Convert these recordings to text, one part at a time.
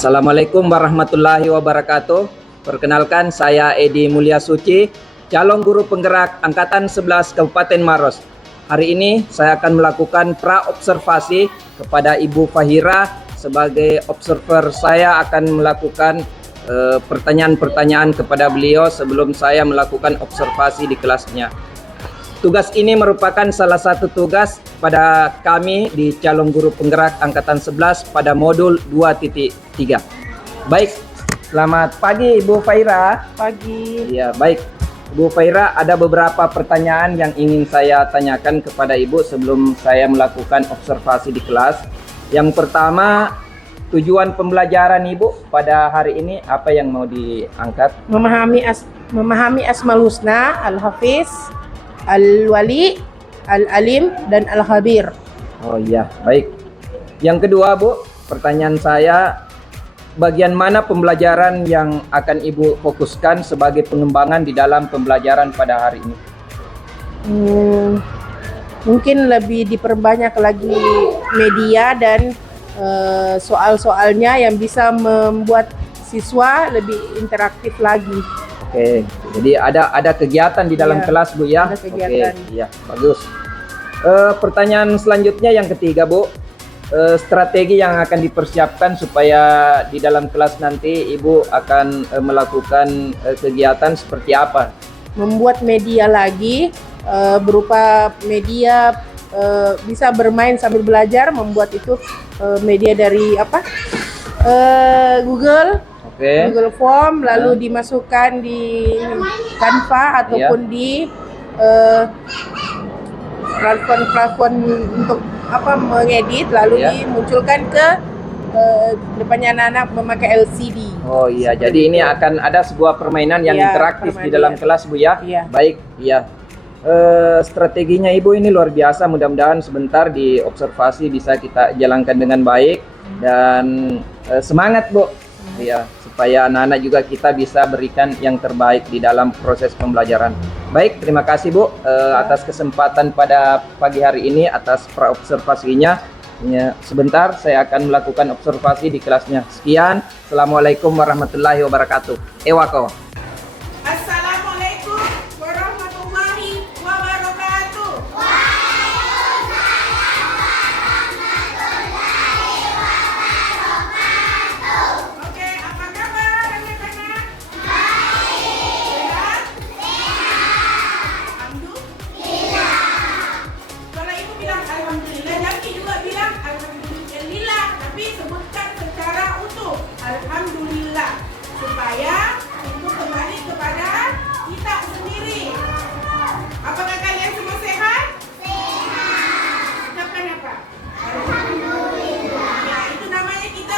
Assalamualaikum warahmatullahi wabarakatuh. Perkenalkan, saya Edi Mulya Suci, calon guru penggerak Angkatan 11 Kabupaten Maros. Hari ini saya akan melakukan pra-observasi kepada Ibu Fahira. Sebagai observer, saya akan melakukan pertanyaan-pertanyaan kepada beliau sebelum saya melakukan observasi di kelasnya. Tugas ini merupakan salah satu tugas pada kami di calon guru penggerak Angkatan 11 pada modul 2.3. Baik, selamat pagi Ibu Fahira. Pagi. Ya, baik. Ibu Fahira, ada beberapa pertanyaan yang ingin saya tanyakan kepada Ibu sebelum saya melakukan observasi di kelas. Yang pertama, tujuan pembelajaran Ibu pada hari ini apa yang mau diangkat? Memahami Asmaul Husna, Al-Hafiz, Al-Wali, Al-Alim, dan Al-Khabir. Oh iya, baik. Yang kedua Bu, pertanyaan saya, bagian mana pembelajaran yang akan Ibu fokuskan sebagai pengembangan di dalam pembelajaran pada hari ini? Mungkin lebih diperbanyak lagi media dan soal-soalnya yang bisa membuat siswa lebih interaktif lagi. Oke, jadi ada kegiatan di dalam kelas Bu ya? Ada kegiatan. Oke, iya, bagus. Pertanyaan selanjutnya yang ketiga Bu, strategi yang akan dipersiapkan supaya di dalam kelas nanti Ibu akan melakukan kegiatan seperti apa? Membuat media lagi, berupa media bisa bermain sambil belajar, membuat itu media dari Google. Google Form, lalu dimasukkan di Canva ataupun di platform untuk mengedit, lalu dimunculkan ke depannya anak-anak memakai LCD. Oh iya, jadi ini akan ada sebuah permainan yang interaktif di dalam kelas Bu ya? Iya. Baik, iya. Strateginya Ibu ini luar biasa, mudah-mudahan sebentar di observasi bisa kita jalankan dengan baik dan semangat Bu. Iya, supaya anak-anak juga kita bisa berikan yang terbaik di dalam proses pembelajaran. Baik, terima kasih Bu atas kesempatan pada pagi hari ini, atas pra-observasinya. Ya, sebentar saya akan melakukan observasi di kelasnya. Sekian, Assalamualaikum warahmatullahi wabarakatuh. Ewako. Assalamualaikum warahmatullahi wabarakatuh. Oke, apa kabar anak-anak? Sehat? Alhamdulillah. Kalau Ibu bilang alhamdulillah, Jaki juga bilang alhamdulillah, tapi sebutkan secara utuh alhamdulillah supaya itu kembali kepada kita sendiri. Apakah kalian semua sehat? Sehat. Ucapkan apa? Alhamdulillah. Ya, itu namanya kita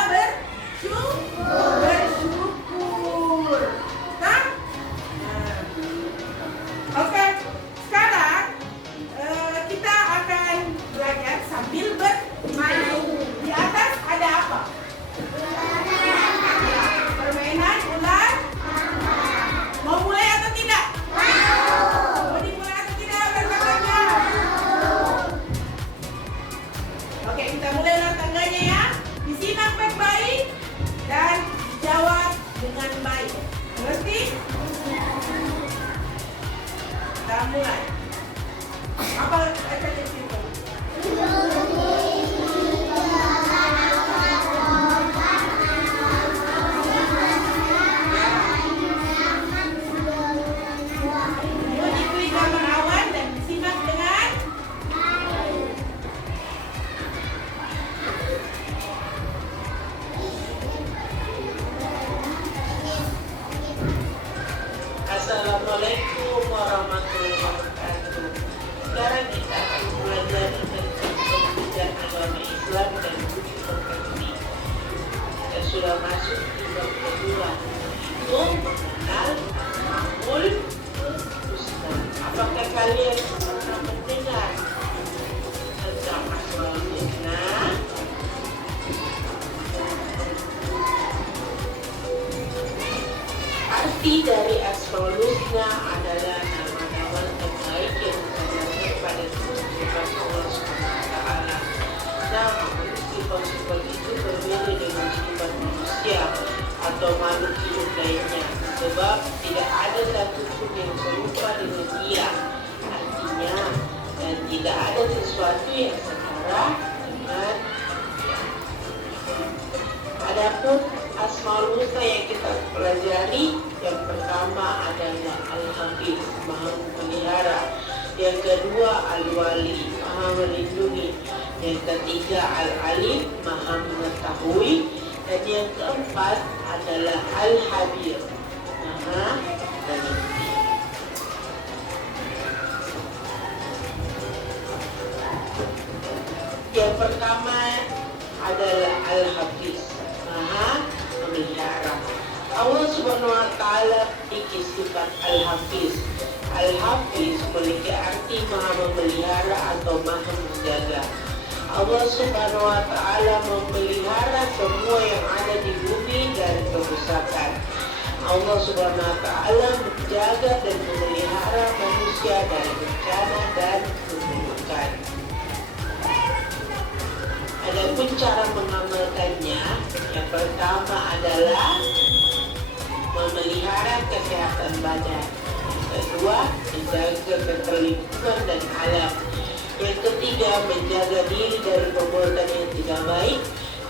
bersyukur. Nah? Oke, sekarang kita akan belajar sambil bermain. Di atas ada apa? Permainan ular. Mau mulai atau tidak? Mau dimulai atau tidak? Ular tangganya. Oke, kita mulai ular tangganya ya. Disimak baik-baik dan jawab dengan baik. Mengerti? Kita mulai. Apa aja di situ? Diberi gambar awan dan disimak dengan Assalamualaikum warahmatullahi wabarakatuh. Sekarang kita akan belajar tentang pendidikan agama Islam dan budi pekerti. Kita sudah masuk di bab kedua, yaitu mengenal Asmaul Husna. Apakah kalian pernah mendengar tentang Asmaul Husna? Arti dari Asmaul Husna adalah nama-nama terbaik yang terdapat pada sifat Allah Subhanahu wa Ta'ala. Nama sifat-sifat itu itu berbeda dengan sifat manusia atau makhluk hidup lainnya, sebab tidak ada satupun yang serupa dengan dia. Artinya, dan tidak ada sesuatu yang setara dengan dia. Adapun Asmaul Husna yang kita pelajari, yang pertama adalah Al-Hafiz, Maha Memelihara. Yang kedua Al-Wali, Maha Melindungi. Yang ketiga Al-Alim, Maha Mengetahui. Dan yang keempat adalah Al-Habir, Maha Teliti. Yang pertama adalah Al-Hafiz, Maha Memelihara. Allah Subhanahu wa Ta'ala memiliki sifat Al-Hafiz. Al-Hafiz memiliki arti Maha Memelihara atau Maha Menjaga. Allah Subhanahu wa Ta'ala memelihara semua yang ada di bumi dari kerusakan. Allah Subhanahu wa Ta'ala menjaga dan memelihara manusia dari bencana dan keburukan. Adapun cara mengamalkannya, yang pertama adalah memelihara kesehatan badan. Yang kedua, menjaga keterlindungan dan alam. Yang ketiga, menjaga diri dari perbuatan yang tidak baik.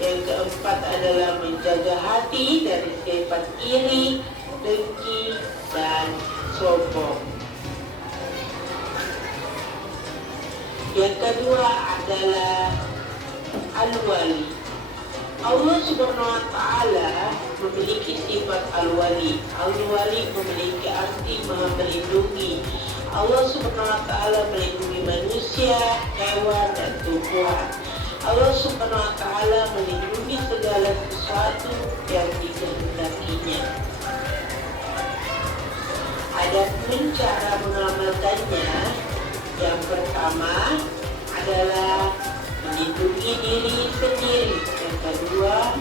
Yang keempat adalah menjaga hati dari sifat iri, dengki, dan sombong. Yang kedua adalah Al-Wali. Allah Subhanahu wa Ta'ala memiliki sifat Al-Wali. Al-Wali memiliki arti Maha Melindungi. Allah Subhanahu wa Ta'ala melindungi manusia, hewan, dan tumbuhan. Allah Subhanahu wa Ta'ala melindungi segala sesuatu yang dikehendakinya. Adapun cara mengamalkannya, yang pertama adalah melindungi diri sendiri. Yang kedua,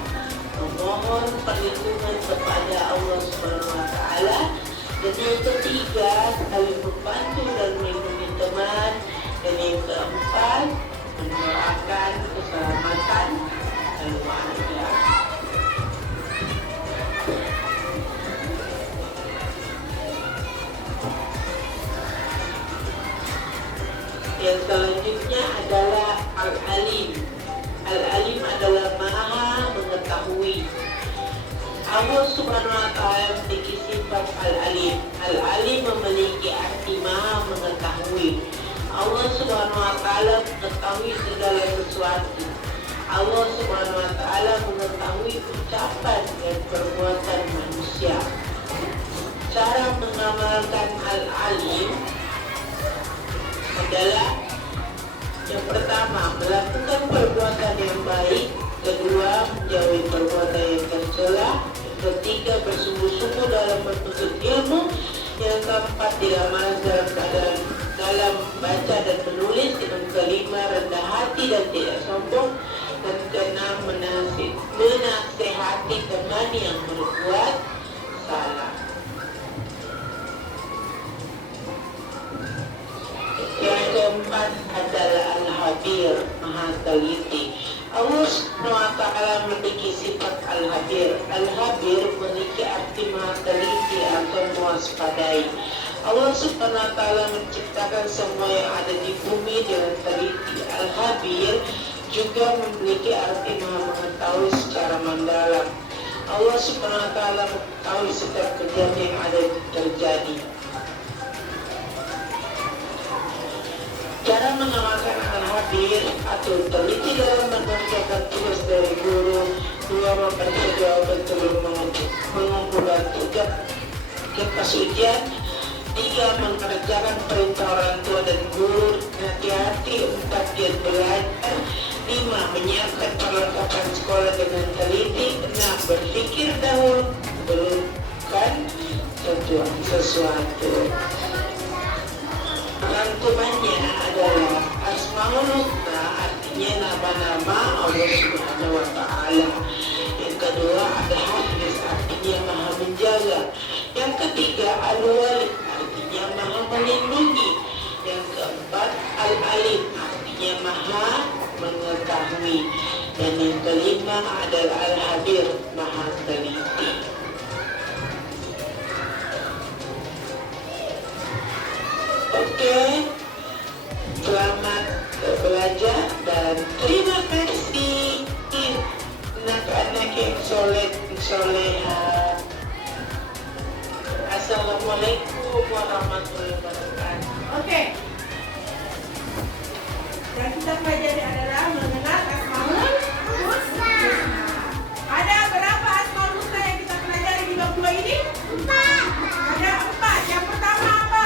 memohon perlindungan kepada Allah Subhanahu wa Ta'ala. Dan yang ketiga, saling membantu dan melindungi teman. Dan yang keempat, mendoakan keselamatan keluarga. Yang selanjutnya adalah Al-Alim. Al-Alim adalah Maha Mengetahui. Allah Subhanahu wa Ta'ala memiliki sifat Al-Alim. Al-Alim memiliki arti Maha Mengetahui. Allah Subhanahu wa Ta'ala mengetahui segala sesuatu. Allah Subhanahu wa Ta'ala mengetahui ucapan dan perbuatan manusia. Cara mengamalkan Al-Alim adalah yang pertama, melakukan perbuatan yang baik. Kedua, menjauhi perbuatan yang tercela. Yang ketiga, bersungguh-sungguh dalam menuntut ilmu. Yang keempat, tidak malas dalam baca dan menulis. Yang kelima, rendah hati dan tidak sombong. Dan keenam, menasehati teman yang berbuat salah. Yang keempat adalah Al-Habir, Maha Teliti. Allah Subhanahu wa Ta'ala memiliki sifat Al-Habir. Al-Habir memiliki arti Maha Teliti atau mewaspadai. Allah Subhanahu wa Ta'ala menciptakan semua yang ada di bumi dengan teliti. Al-Habir juga memiliki arti Maha Mengetahui secara mendalam. Allah Subhanahu wa Ta'ala mengetahui setiap kejadian yang ada terjadi. Cara mengamalkan Al-Habir atau teliti dalam mengerjakan tugas dari guru. Dua, mempersiapkan sebelum mengumpulkan tugas kertas ujian. Tiga, mengerjakan perintah orang tua dan guru. Hati-hati untuk giat belajar. Lima, menyiapkan perlengkapan sekolah dengan teliti. Enam, berpikir dahulu sebelum sesuatu. Rangkumannya adalah Asmaul Husna, artinya nama-nama Allah Subhanahu wa Ta'ala. Yang kedua ada Hafiz, artinya Maha Menjaga. Yang ketiga Al-Wali, artinya Maha Melindungi. Yang keempat Al-Alim, artinya Maha mengetahui. Dan yang kelima adalah Al-Habir, Maha Teliti. Oke, selamat belajar dan terima kasih anak-anak yang soleha. Assalamualaikum warahmatullahi wabarakatuh. Oke. Yang kita pelajari adalah mengenal Asmaul Husna. Ada berapa Asmaul Husna yang kita pelajari di bab 2 ini? 4. Ada 4. Yang pertama apa?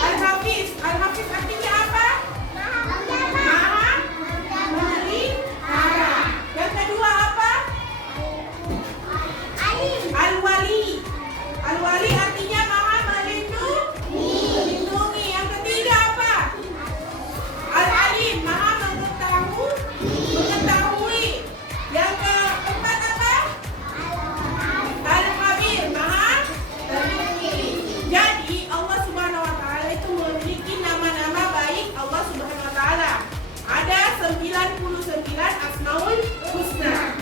Al-Hafiz. Al-Hafiz artinya apa? Maha memelihara. Yang kedua apa? Al-Wali. Al-Wali artinya maha melindungi. Yang ketiga apa? Al-Alim, maha mengetahui. Yang keempat apa? Al-Habir, maha teliti. Jadi Allah Subhanahu wa taala itu memiliki nama-nama baik Allah Subhanahu wa taala. Ada 99 Asmaul Husna.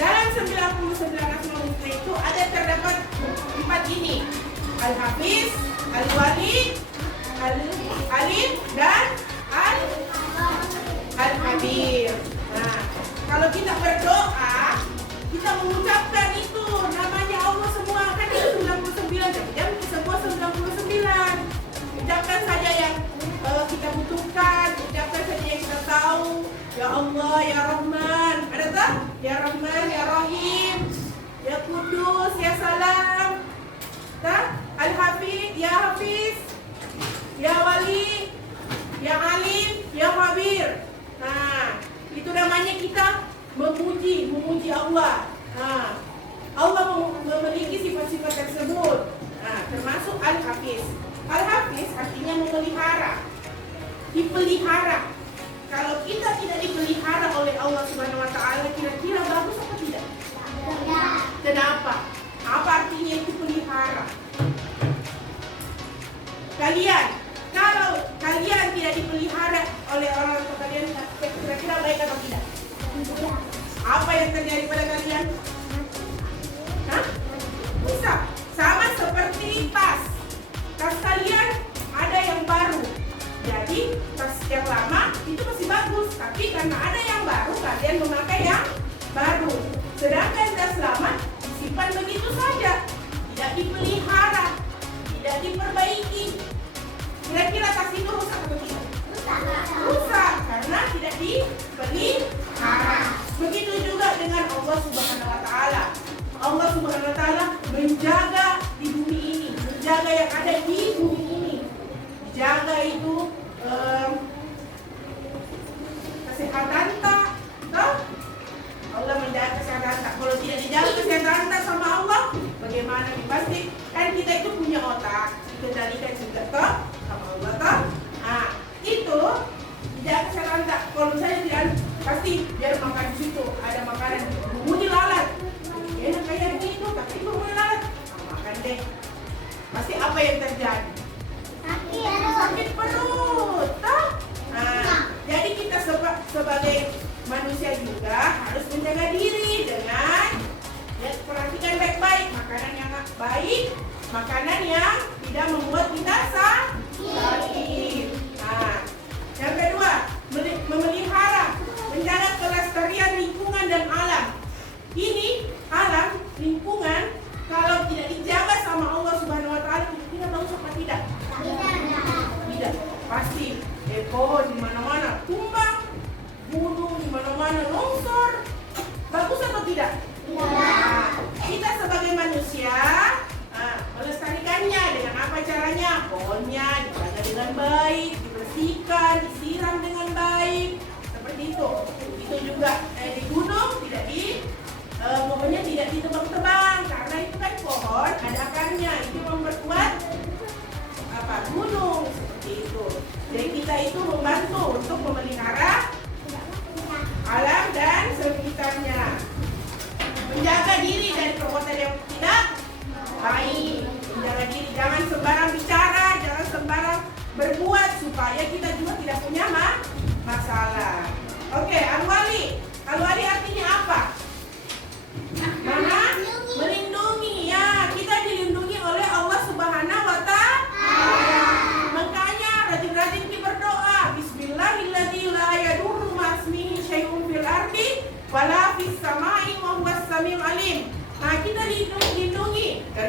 Dalam 99 Asmaul Husna itu ada terdapat 4 ini. Al-Hafiz, Al-Wali, Al-Alim, dan Al-Habir. Nah, kalau kita berdoa, kita mengucapkan itu namanya Allah semua, kan itu 99, jadi semua 99. Ucapkan saja yang kita butuhkan, ucapkan saja yang kita tahu. Ya Allah, Ya Rahman, ada tak? Ya Rahman, Ya Rahim, Ya Kudus, Ya Salam, tak? Al-Hafiz, Ya Hafiz, Ya Wali, Ya Alim, Ya Habir. Nah, itu namanya kita memuji Allah. Nah, Allah memiliki sifat-sifat tersebut. Nah, termasuk Al-Hafiz. Al-Hafiz artinya memelihara, dipelihara. Kalau kita tidak dipelihara oleh Allah Subhanahu wa taala, kira-kira bagus apa tidak? Kenapa? Apa artinya itu pelihara? Kalau kalian tidak dipelihara oleh orang tua kalian, kira-kira baik atau tidak? Apa yang terjadi pada kalian? Hah? Rusak. Sama seperti tas. Tas kalian ada yang baru. Jadi tas yang lama itu masih bagus, tapi karena ada yang baru, kalian memakai yang baru. Sedangkan tas lama disimpan begitu saja, tidak dipelihara, tidak diperbaiki. Kira-kira tas itu rusak atau tidak? Rusak karena tidak dipelihara. Begitu juga dengan Allah Subhanahu wa taala. Allah Subhanahu wa taala menjaga di bumi ini, menjaga yang ada di bumi ini. Jaga itu kesehatan tak? Allah menjaga kesehatan tak. Kalau tidak dijaga kesehatan tak sama Allah, bagaimana? Pasti kan kita itu punya otak, dikendalikan juga toh sama Allah toh. Nah, itu dijaga kesehatan tak. Kalau misalnya tidak, pasti biar makan di situ ada makanan bermudi lalat. Enak kayak gitu, tapi bermudi lalat. Makan deh. Pasti apa yang terjadi? Sakit perut, toh? Nah, jadi kita sebagai manusia juga harus menjaga diri dengan perhatikan baik-baik makanan yang baik, makanan yang tidak membuat kita sakit. Nah, yang kedua, memelihara, menjaga kelestarian lingkungan dan alam. Ini alam, lingkungan, kalau tidak dijaga sama Allah Subhanahu wa taala, kita tahu apa tidak? Tidak, pasti pohon di mana-mana tumbang, gunung di mana-mana longsor. Bagus atau tidak? Nah, kita sebagai manusia melestarikannya dengan apa caranya? Pohonnya dijaga dengan baik, dibersihkan, disiram dengan baik, seperti itu. Itu juga di gunung tidak pokoknya tidak ditebang-tebang karena itu kan pohon ada akarnya, itu memperkuat gunung seperti itu. Jadi kita itu membantu untuk memelihara alam dan sekitarnya. Menjaga diri dari perbuatan yang tidak baik. Menjaga diri, jangan sembarang bicara, jangan sembarang berbuat supaya kita juga tidak punya masalah.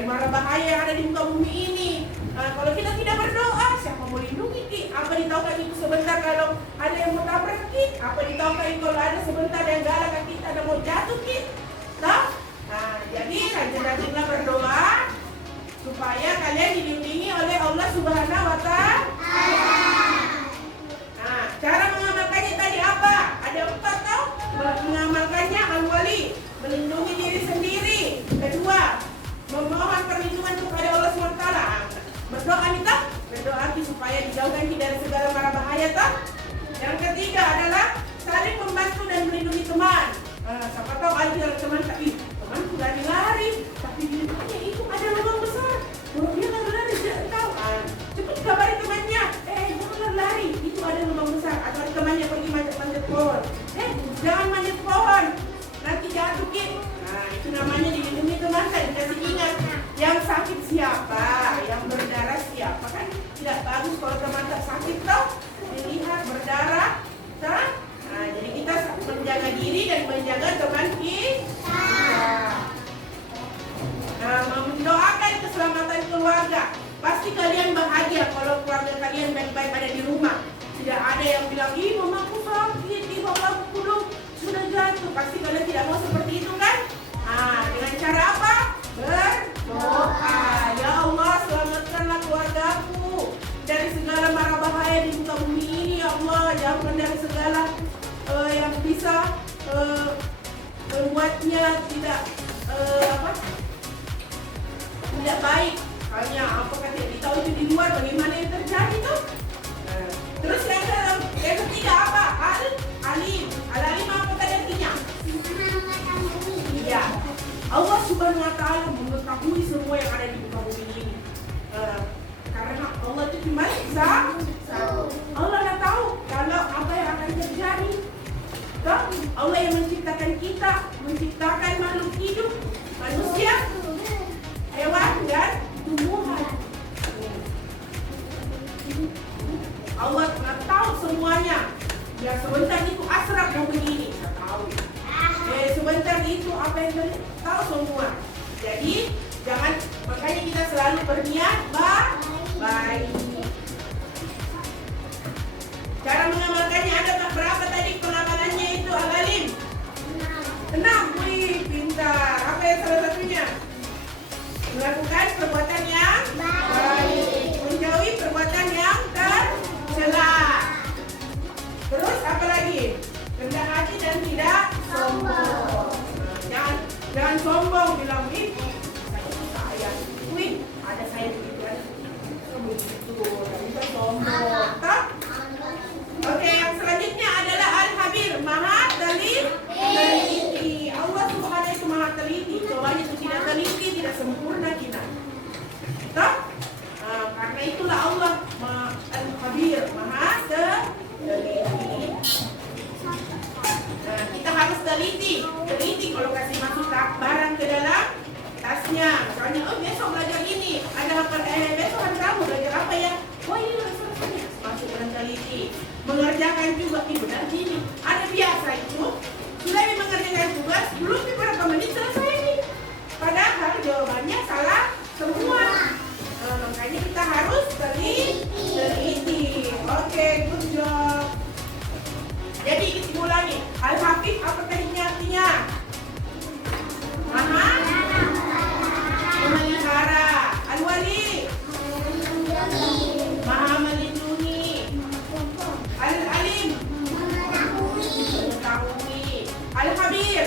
mara bahaya yang ada di muka bumi ini. Kalau kita tidak berdoa, siapa mau lindungi Ki? Apa ditaukan itu sebentar kalau ada yang mau tabrak Ki? Apa ditaukan kalau ada sebentar yang galak ke kita ada mau jatuh Ki? Nah, jadi rajin-rajinlah berdoa supaya kalian dilindungi oleh Allah Subhanahu wa Ta'ala. Nah, cara mengamalkannya tadi apa? Ada 4 tau? Mengamalkannya al-wali, melindungi diri sendiri. Kedua, memohon perlindungan kepada Allah SWT. Berdoa kita, berdoa supaya dijauhkan dari segala mara bahaya tak? Yang ketiga adalah saling membantu dan melindungi teman. Siapa tahu ada teman tapi teman sudah lari, tapi di depannya itu ada lubang besar. Kalau dia lari tidak tahu. Cepat kabari temannya. Jangan lari, itu ada lubang besar. Atau temannya pergi manjat pohon. Jangan manjat pohon, nanti jatuh Ki. Nah, itu namanya dilindungi teman kan, dikasih ingat. Yang sakit siapa, yang berdarah siapa, kan tidak bagus kalau teman tak sakit toh. Dilihat berdarah, tak? Nah, jadi kita menjaga diri dan menjaga teman kita. Nah, mendoakan keselamatan keluarga. Pasti kalian bahagia kalau keluarga kalian baik-baik ada di rumah. Tidak ada yang bilang, ih mamaku sakit, ih bapakku belum sudah jatuh. Pasti kalian tidak mau seperti itu kan? Dengan cara apa? Berdoa. Ya Allah, selamatkanlah keluargaku dari segala mara bahaya di muka bumi ini. Ya Allah, jauhkan dari segala yang bisa membuatnya tidak tidak baik. Hanya apa kata kita tahu itu di luar, bagaimana yang terjadi tuh. Terus yang ketiga apa? Al-alim. Al-alim apa tadi artinya? Iya. Allah Subhanahu wa Ta'ala mengetahui semua yang ada di muka bumi ini. Karena Allah itu cuma satu. Allah dah tahu kalau apa yang akan terjadi. Allah yang menciptakan kita, menciptakan makhluk hidup, manusia, hewan dan tumbuhan. Allah telah tahu semuanya. Ya sebentar itu asrap mau begini, saya tahu. Sebentar itu apa yang kalian tahu semua. Jadi jangan, makanya kita selalu berniat baik. Cara mengamalkannya ada berapa tadi pengamalannya itu Al-Alim? 6. Wih, pintar. Apa yang salah satunya? Melakukan perbuatan yang baik, menjauhi perbuatan yang tercela. Terus apa lagi? Rendah hati dan tidak sombong. Jangan sombong bilang, ih saya, wih ada saya begitu ada begitu, tidak bisa sombong. Oke, yang selanjutnya adalah Al-Habir, Maha teliti. Allah Subhanahu itu Maha teliti. Cobanya itu tidak teliti, tidak sempurna kita. Karena itulah Allah Al-Habir, Maha teliti. Kita harus teliti kalau kasih masuk barang ke dalam tasnya. Misalnya, besok belajar ini, ada apa? Besok hari kamu belajar apa ya? Ini selesai. Masuk dengan teliti. Mengerjakan juga, benar gini. Ada biasa itu, sudah mengerjakan tugas, belum beberapa menit selesai nih. Padahal jawabannya salah semua. Makanya kita harus teliti. Oke, good job. Jadi kita ulangi. Al-Hafiz apa tadinya artinya? Maha memelihara. Al-Wali Maha melindungi. Al-Alim mengetahui. Al-Habir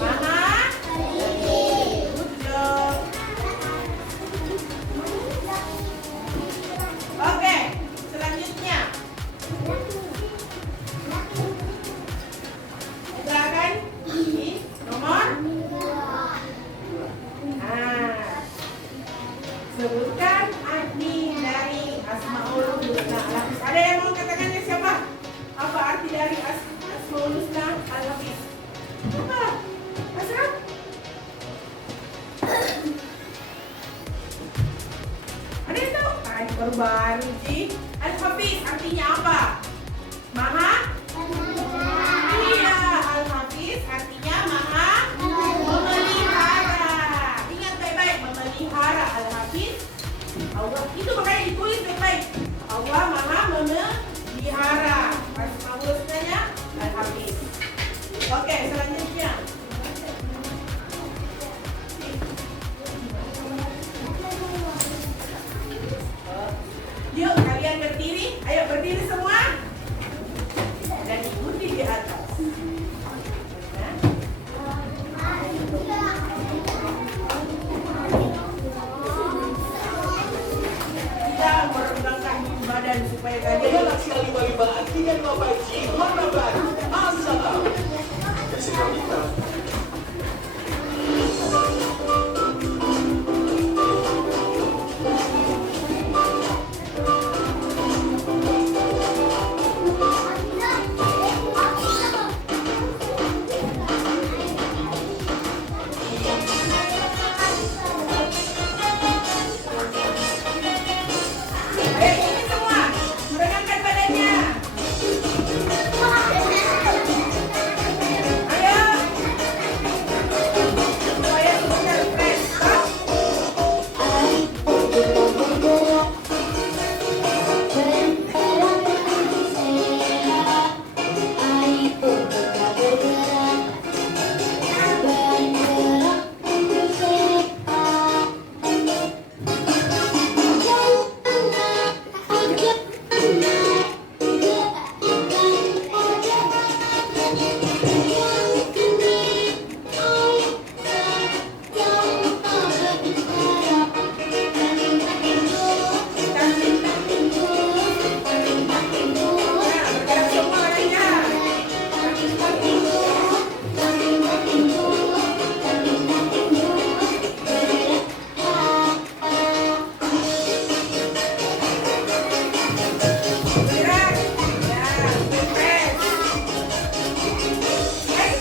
Maha good job. Oke, selanjutnya silakan ini nomor. Sebutkan arti dari Asmaul Husna Al-Hafiz. Ada yang mau katakannya siapa? Apa arti dari Asmaul Husna Al-Hafiz? Apa? Asraf? Ada yang tahu? Baru sih. Al-Hafiz artinya apa? Maha? Iya, Al-Hafiz artinya Maha memelihara. Ingat baik-baik, Allah itu makanya ditulis baik-baik. Allah maha memelihara. Asmaul husnanya Al-Hafiz. Oke, selanjutnya. Yuk kalian berdiri. Ayo berdiri semua. Dan ikuti di atas. Kita merendahkan badan supaya kalian Galaksi A55 artinya 5G warna baru. Assalam. Kasih kita. ini semua merendahkan badannya. Ayo. Supaya kita fresh. Bergerak semua badannya. Bergerak. Ya, fresh. Ayo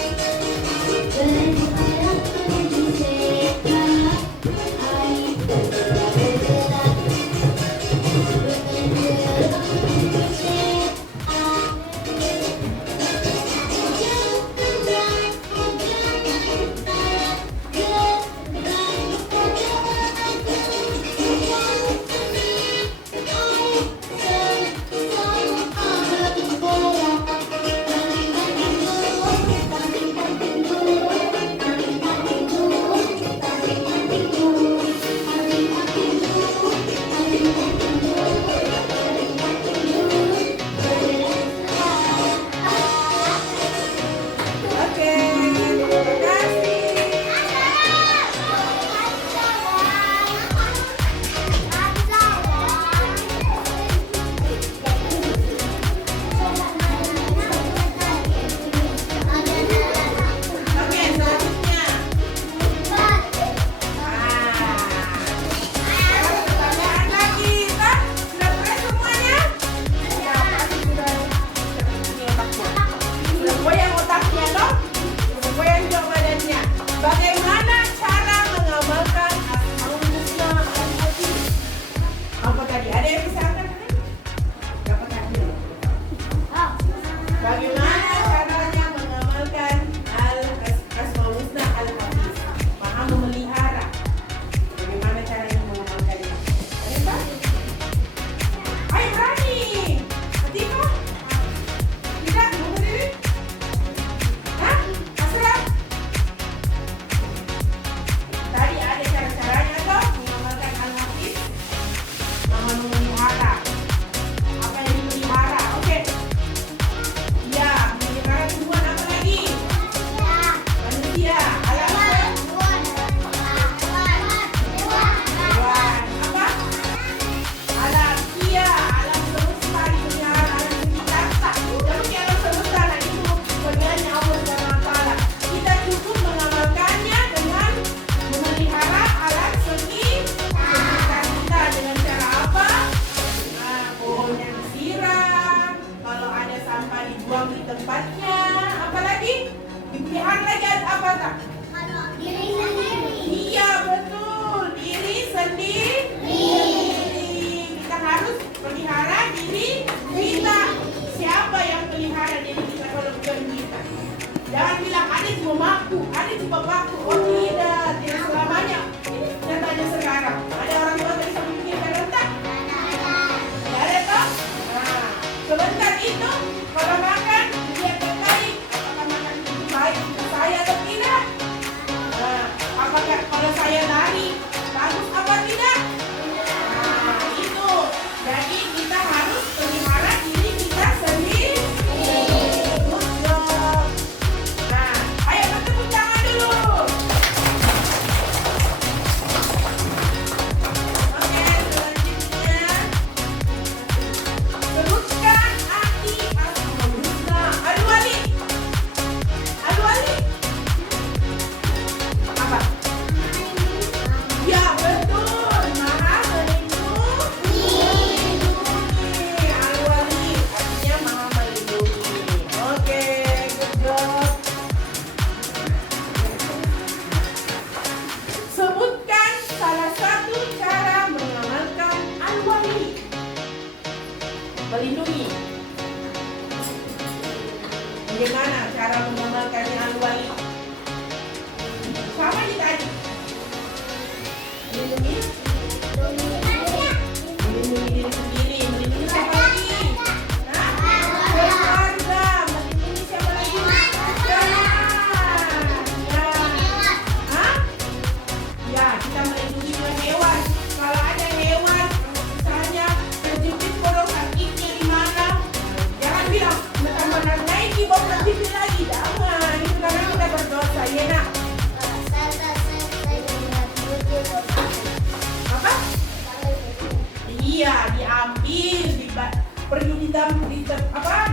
kita bergerak. Oke, terima kasih. Oke, selanjutnya. Pertanyaan lagi, kan? Sudah fresh semuanya? Ya, pasti sudah goyang otaknya, toh? Sudah goyang juga badannya. Bagaimana cara mengamalkan Asmaul Husna Al-Hafiz? Apa tadi? Ada yang bisa angkat tangan? Dapat hadir. Bagaimana caranya mengamalkan Asmaul Husna Al-Hafiz? Maha memelihara. Bagaimana caranya mengamalkannya? Ada tak? Ayo berani. Ketika? Tidak? Mau berdiri? Hah? Asraf? Tadi ada cara-caranya toh mengamalkan Al-Hafiz. Maha memelihara. Apa yang dimelihara? Oke. Ya, memelihara tumbuhan apa lagi? Manusia. Alam hewan. Apa? Alam. Iya, alam semesta dimelihara alam sekitar. Tak. Tapi alam semesta nah itu bagiannya Allah Subhanahu wa Ta'ala. Kita cukup mengamalkannya dengan memelihara alam sekitar kita dengan cara apa? Nah, pohonnya disiram, kalau ada sampah dibuang di tempatnya, apalagi dipelihara lagi apa tak? Iya betul, diri sendiri. Kita harus pelihara diri kita. Siapa yang pelihara diri kita kalau bukan kita? Jangan bilang ada cuma aku, ada cuma bapakku. Oh tidak selama Sama aja tadi. Melindungi. Melindungi diri sendiri. Melindungi siapa lagi? Hah? Keluarga. Melindungi siapa lagi? Hah? Ya, kita melindungi juga hewan. Kalau ada hewan, misalnya terjepit kodok sakitnya di mana, jangan bilang benar-benar naik di bawah terjepit lagi. Jangan, itu karena kita berdosa, ya nak. Apa? Iya, diambil, perlu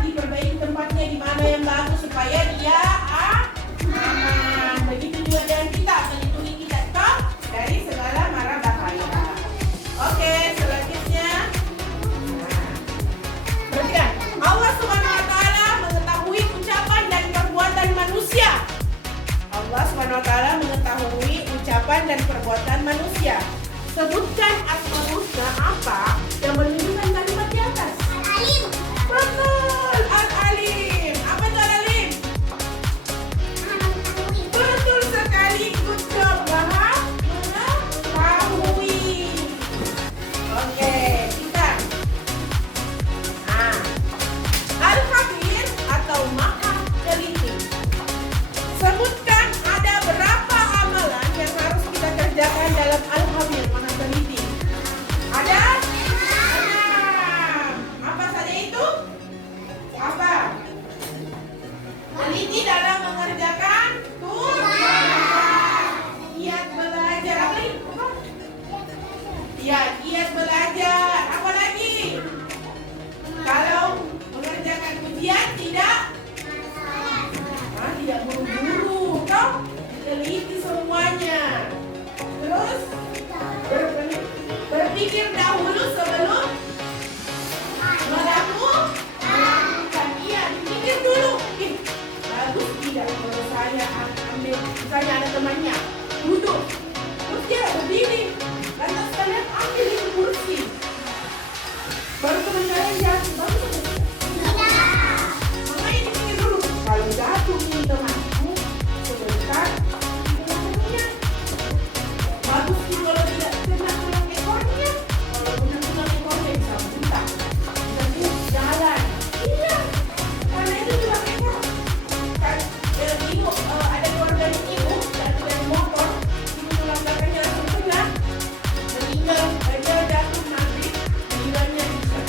diperbaiki tempatnya di mana yang bagus supaya dia aman. Begitu juga dengan kita, melindungi kita toh dari segala mara bahaya. Oke, selanjutnya. Perhatikan, Allah Subhanahu wa taala mengetahui ucapan dan perbuatan manusia. Allah Subhanahu wa taala mengetahui ucapan dan perbuatan manusia. Sebutkan asmaul husna apa yang menunjukkan kalimat di atas. Al-Alim. Betul, Al-Alim. Apa itu Al-Alim? Betul sekali, good job. Mengetahui. Oke, kita. Al-Khabir atau Maha Teliti. Sebutkan ada berapa amalan yang harus kita kerjakan dalam Al-Khabir, Maha Teliti. Ada? Apa saja itu? Apa? Teliti dalam mengerjakan tugas. Giat belajar. Apa lagi? Apa? Ya, giat belajar. Apa lagi? Kalau mengerjakan ujian tidak tidak buru-buru, toh teliti semuanya. Terus berpikir dahulu sebelum melakukan. Iya, dipikir dulu. Bagus tidak kalau saya ambil, misalnya ada temannya duduk, terus dia berdiri, lantas kalian ambil itu kursi, baru teman kalian jatuh, bagus tidak? Makanya dipikir dulu. Kalau jatuh ini temanmu, sebentar temannya. Bagus sih kalau tidak kena tulang ekornya. Kalau kena tulang ekornya bisa muntah, bisa jalan. Iya, karena itu tulang ekor. Kan ibu ada keluarga ibu jatuh dari motor, ibu tulang belakangnya langsung kena, meninggal. Dia jatuh nanti meninggalnya bisa.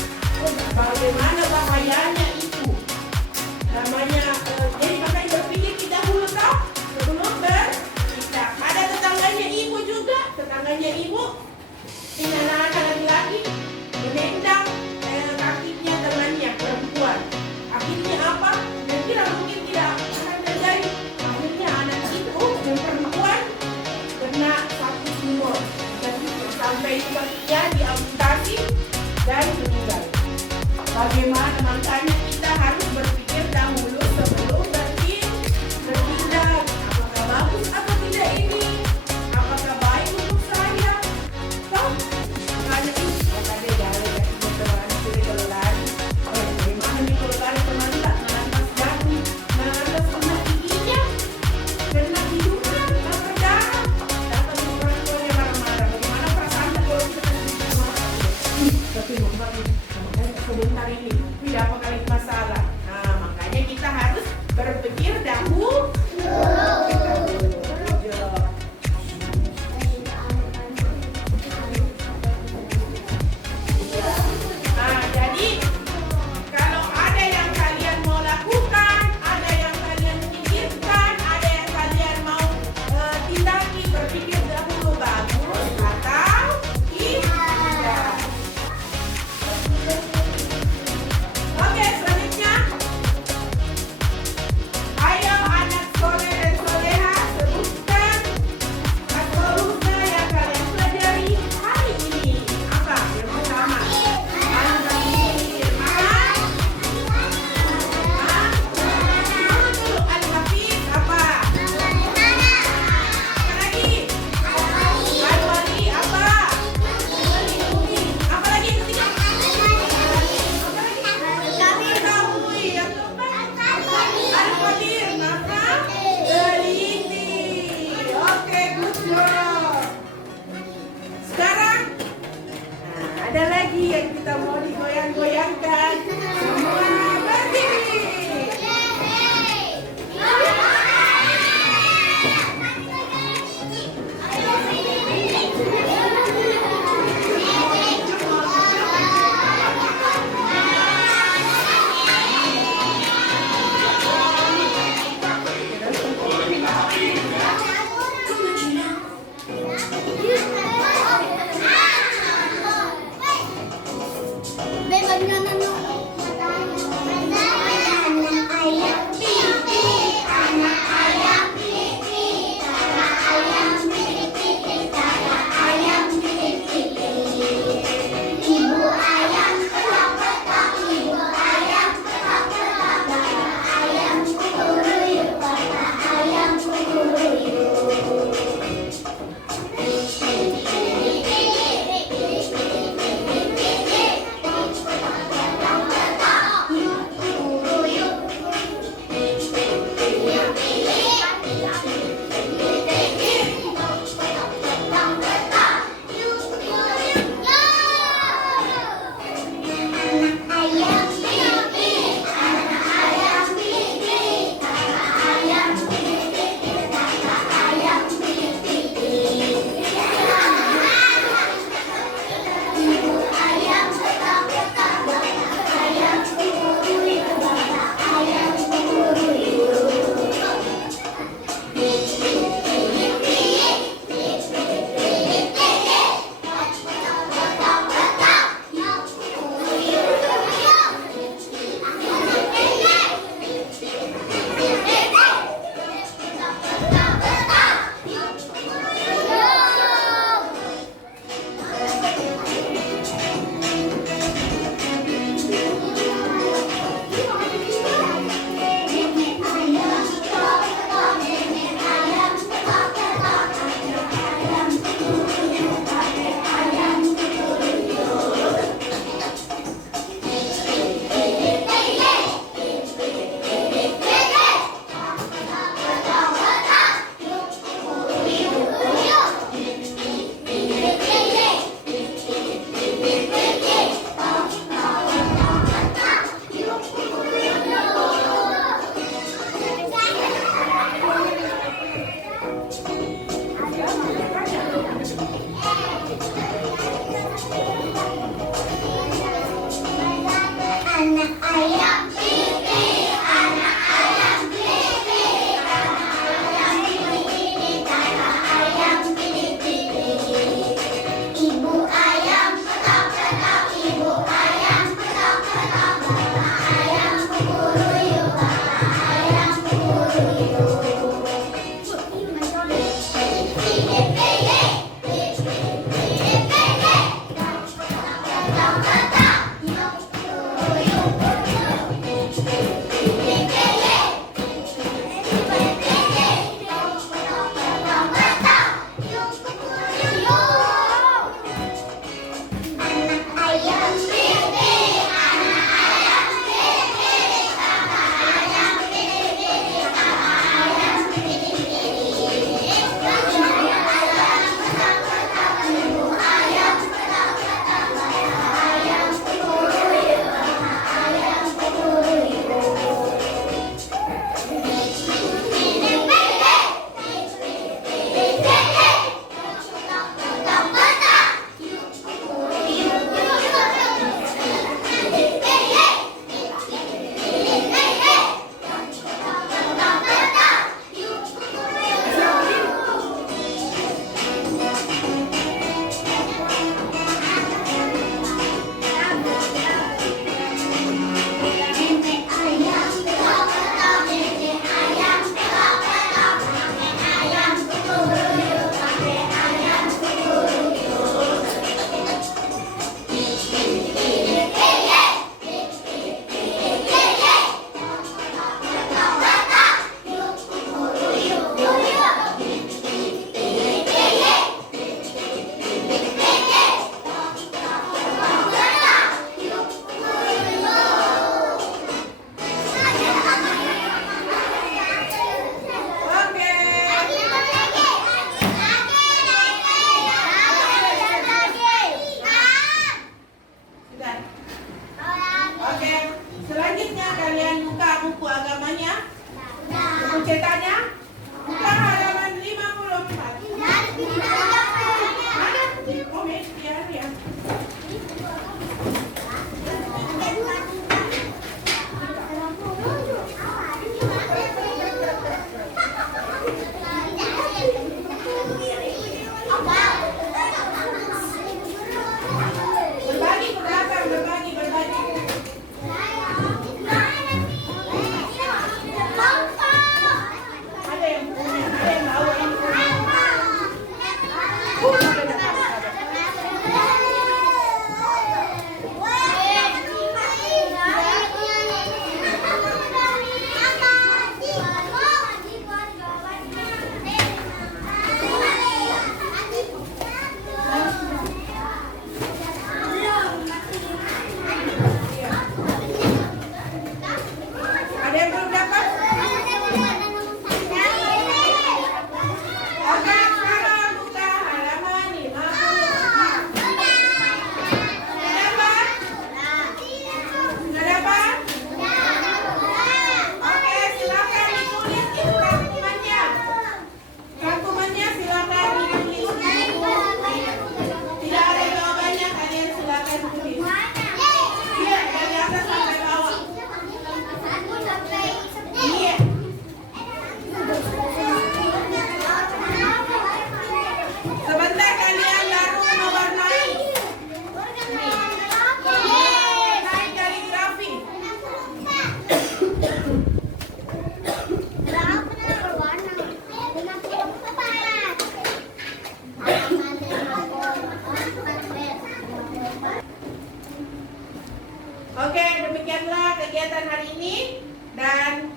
kesempatan hari ini dan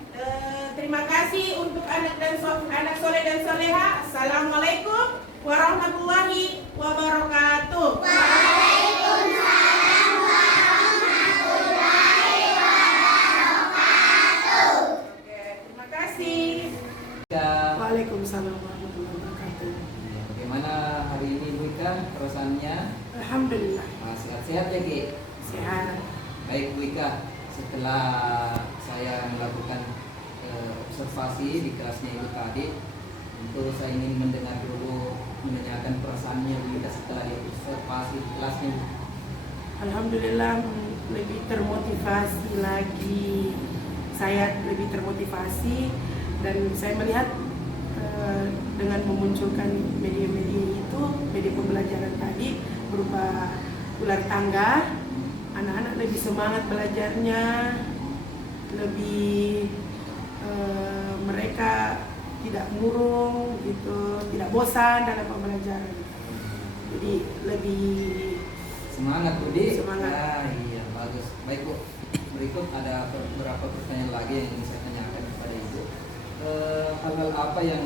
terima kasih untuk anak soleh dan soleha. Assalamualaikum warahmatullahi wabarakatuh. Oke, terima kasih. Waalaikumsalam warahmatullahi wabarakatuh. Ya, bagaimana hari ini Bu Ika perasaannya? Alhamdulillah Sehat-sehat ya Ki? sehat. Baik Bu Ika, setelah saya melakukan observasi di kelasnya Ibu tadi, tentu saya ingin mendengar dulu, menanyakan perasaannya Bu Ika setelah diobservasi di kelasnya. Alhamdulillah lebih termotivasi lagi. Saya lebih termotivasi dan saya melihat dengan memunculkan media-media itu, media pembelajaran tadi berupa ular tangga, anak-anak lebih semangat belajarnya, lebih mereka tidak murung gitu, tidak bosan dalam pembelajaran. Jadi lebih Semangat Bu Di. Semangat. Ah, iya, bagus. Baik Bu, berikut ada beberapa pertanyaan lagi yang ingin saya tanyakan kepada Ibu. Hal-hal apa yang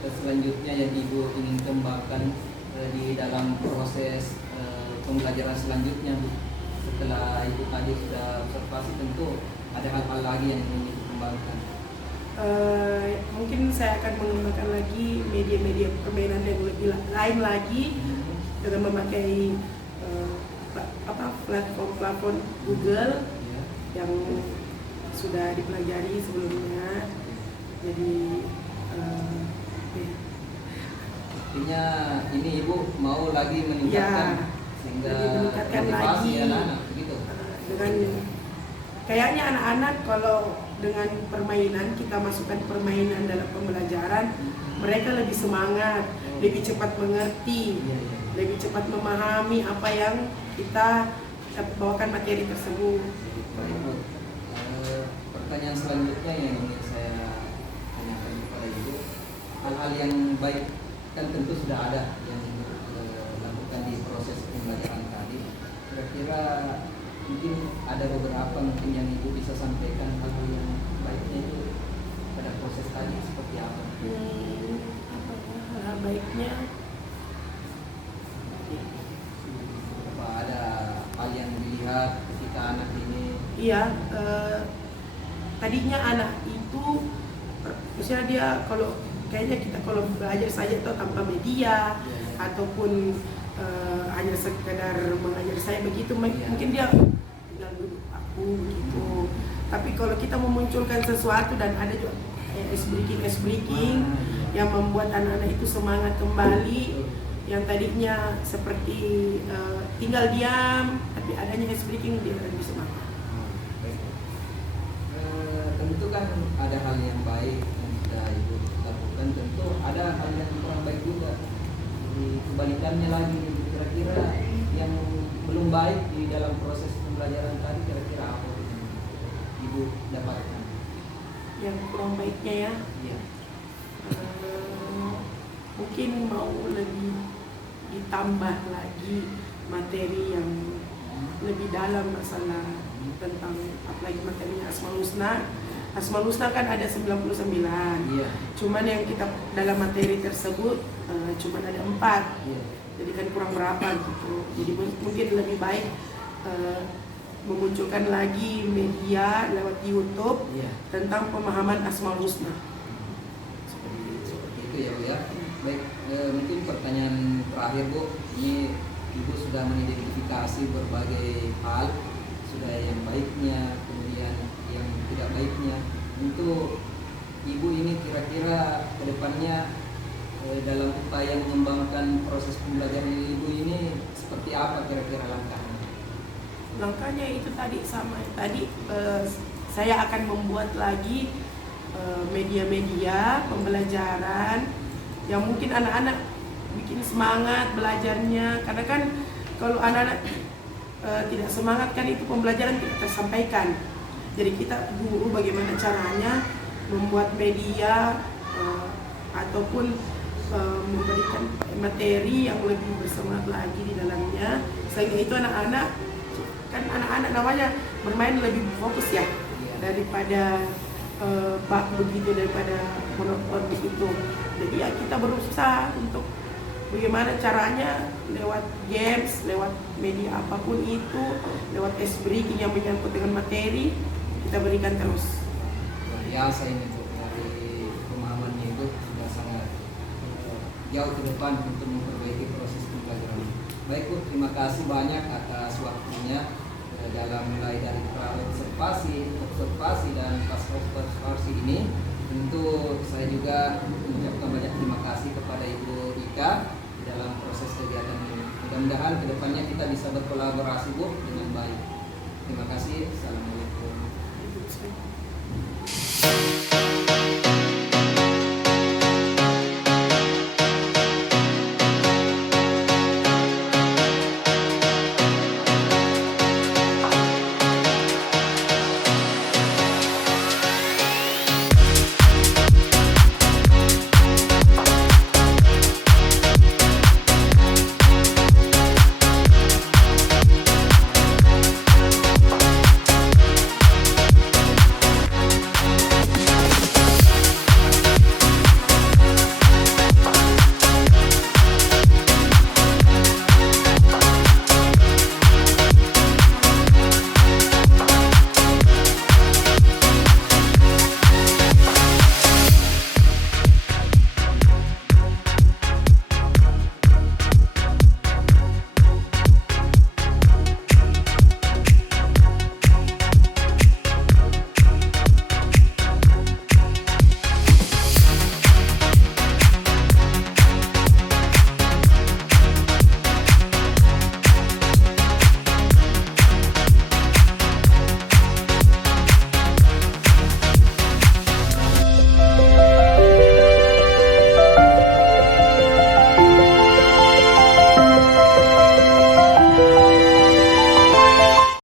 selanjutnya yang Ibu ingin kembangkan di dalam proses pembelajaran selanjutnya Bu? Setelah Ibu tadi sudah observasi, tentu ada hal-hal lagi yang ingin dikembangkan. Mungkin saya akan mengembangkan lagi media-media permainan yang lebih lain lagi dengan memakai platform Google Ya. yang sudah dipelajari sebelumnya. Jadi Artinya ini Ibu mau lagi meningkatkan sehingga lebih meningkatkan motivasi lagi. anak-anak gitu. Dengan kayaknya anak-anak kalau dengan permainan, kita masukkan permainan dalam pembelajaran, mereka lebih semangat, lebih cepat mengerti, Iya, iya. lebih cepat memahami apa yang kita bawakan materi tersebut. Baik, Bu. Pertanyaan selanjutnya yang ingin saya tanyakan kepada Ibu, hal-hal yang baik kan tentu sudah ada yang Ibu lakukan di proses pembelajaran tadi. Kira-kira mungkin ada beberapa mungkin yang Ibu bisa sampaikan hal-hal yang baiknya itu pada proses tadi seperti apa? Apa ya, hal baiknya? Apa ada hal yang dilihat ketika anak ini? Iya, tadinya anak itu, misalnya dia kalau kayaknya kita kalau belajar saja atau tanpa media ataupun hanya sekedar mengajar saya begitu, mungkin dia bilang dulu aku begitu. Tapi kalau kita memunculkan sesuatu dan ada juga ice breaking yang membuat anak-anak itu semangat kembali, yang tadinya seperti tinggal diam, tapi adanya ice breaking dia lebih semangat. Tentu kan ada hal yang baik yang sudah Ibu lakukan, tentu ada hal yang kurang baik juga. Jadi kebalikannya lagi, kira-kira yang belum baik di dalam proses pembelajaran tadi kira-kira apa yang Ibu dapatkan? Yang kurang baiknya ya, Iya. mungkin mau lebih ditambah lagi materi yang lebih dalam masalah tentang apalagi materinya Asmaul Husna. Asmaul Husna kan ada 99. Iya. Cuman yang kita dalam materi tersebut cuman ada 4. Iya. Jadi kan kurang berapa gitu. Jadi mungkin lebih baik memunculkan lagi media lewat YouTube Iya. tentang pemahaman Asmaul Husna. Seperti itu ya Bu ya. Baik, mungkin pertanyaan terakhir Bu, ini Ibu sudah mengidentifikasi berbagai hal, sudah yang baiknya, kemudian yang tidak baiknya. Untuk Ibu ini kira-kira kedepannya dalam upaya mengembangkan proses pembelajaran Ibu ini seperti apa kira-kira langkahnya? Langkahnya itu tadi sama tadi, saya akan membuat lagi media-media pembelajaran yang mungkin anak-anak bikin semangat belajarnya, karena kan kalau anak-anak tidak semangat kan itu pembelajaran tidak tersampaikan. Jadi kita guru bagaimana caranya membuat media ataupun memberikan materi yang lebih bersemangat lagi di dalamnya, sehingga itu anak-anak namanya bermain lebih fokus ya, daripada begitu, daripada monoton begitu. Jadi ya kita berusaha untuk bagaimana caranya lewat games, lewat media apapun itu, lewat ice breaking yang menyangkut dengan materi, kita berikan terus. Luar biasa ini Bu, dari pemahamannya itu sudah sangat jauh ke depan untuk memperbaiki proses pembelajaran. Baik Bu, terima kasih banyak atas waktunya dalam mulai dari observasi dan pas observasi ini. Tentu saya juga mengucapkan banyak terima kasih kepada Ibu Ika dalam proses kegiatan ini. Mudah-mudahan kedepannya kita bisa berkolaborasi Bu dengan baik. Terima kasih. Assalamualaikum.